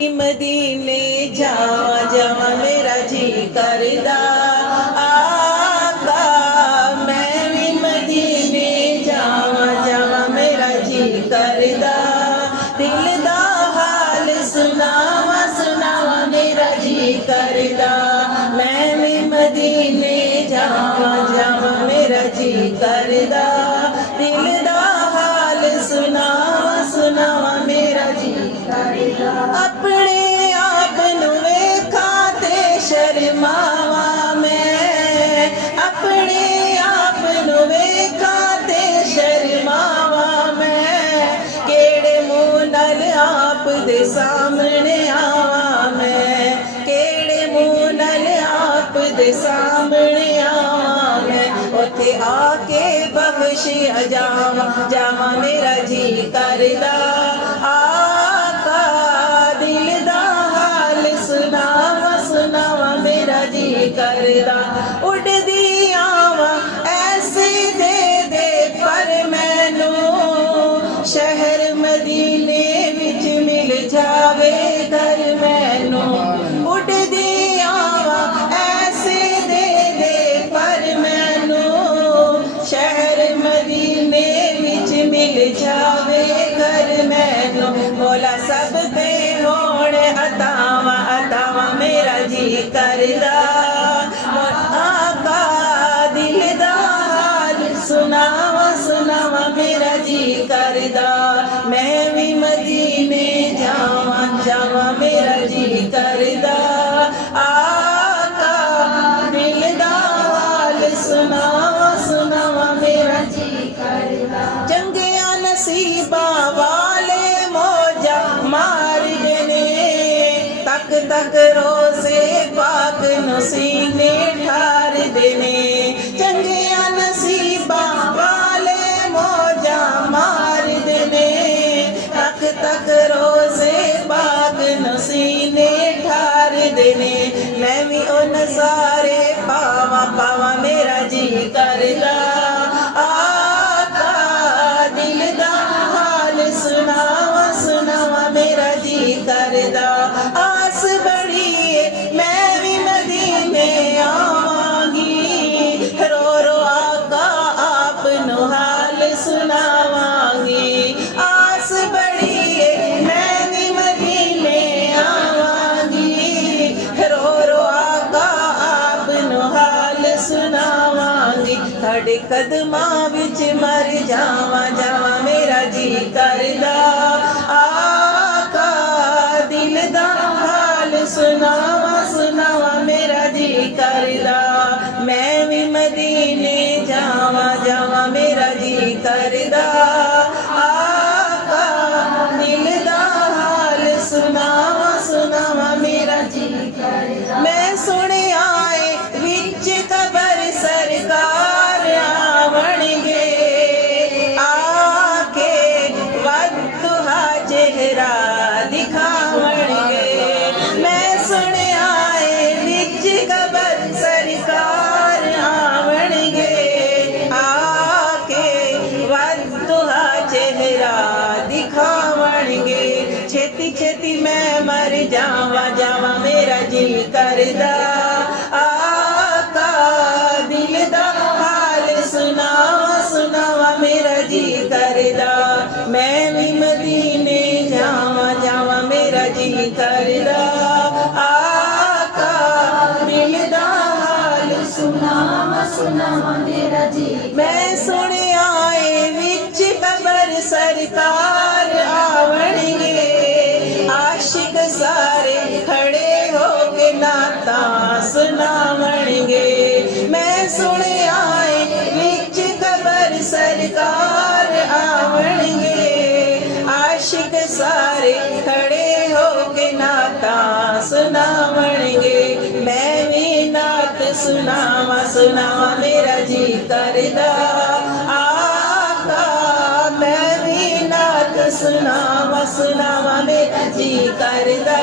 मदीने जावा जावा मेरा जी करदा आका। मैं भी मदीने जावा जावा मेरा जी करदा। दिल दा हाल सुनावा सुनावा मेरा जी करदा। मैं भी मदीने जावा जावा मेरा जी करदा। दिल दा हाल सुनावा सुनावा मेरा जी करदा। अपने आप नू वेखा ते शर्मावा मैं। अपने आप नू वेखा ते शर्मावा मैं। केड़े मुंह नाल आप दे सामने आवा मैं। केड़े मुंह नाल आप दे सामने आवा मैं। उथे आके बख्शिया जावा जावा मेरा जी करदा आका। दिल दा हाल सुनावा सुनावा मेरा जी करदा। उड़दी आवा ऐसे दे दे पर मैनू शहर मदीने विच मिल जावे घर मैनू। उड़दी आवा ऐसे दे दे पर मैनू शहर मदीने विच मिल जावे घर मैनू। मौला सब पे होण अतावा अतावा मेरा जी करदा आका। दिल दा हाल सुनावा सुनावा मेरा जी करदा। मैं भी मदीने जावा जावा मेरा जी करदा आका। दिल दा हाल सुनावा सुनावा मेरा जी करदा। चंगिया नसीबा वाले मौजा मार देने तक तक रोज़े पाक नसीने ठार देने। चंगिया नसीबा वाले मौजा मार देने तक तक रोज़े पाक नसीने ठार देने। मैं भी उन सारे पावा पावा मेरा जी करदा आका। दिल दा हाल सुनावा सुनावा मेरा जी करदा। आस बड़ी है मैं भी मदीने आवांगी। रो रो आका आप नु हाल सुनावांगी। आस बड़ी है मैं भी मदीने आवांगी। रो रो आका आप नु हाल सुनावांगी। थोड़े कदमां विच मर जावा जावा मेरा जी करदा आका। दिल दा हाल सुनावा सुनावा मेरा जी करदा। मैं भी मदीने जावा जावा मेरा जी करदा आका। दिल दा हाल सुनावा सुनावा मेरा जी करदा। मैं सुने आए विच कबर सरकार आवणगे आके वद्दुहा चेहरा दिखावणगे। मैं सुने आए विच कबर सरकार आवणगे आके वद्दुहा चेहरा दिखावणगे। छेती छेती मैं मर जावा जावा मेरा जी करदा आका। दिल दा हाल सुनावा सुनावा मेरा जी करदा। मैं भी मदीने जावा जावा मेरा जी करदा आका। दिल दा हाल सुनावा सुनावा मेरा जी। मैं सुने आए विच कबर सरकार आवणगे आशिक सारे खड़े होके नाता सुनावणगे। मैं सुने आए विच कबर सरकार आवणगे आशिक सारे खड़े होके नाता सुनावणगे। मैं भी नात सुनावा सुनावा मेरा जी करदा आका। मैं भी नात सुनावा सुनावा मेरा जी करदा।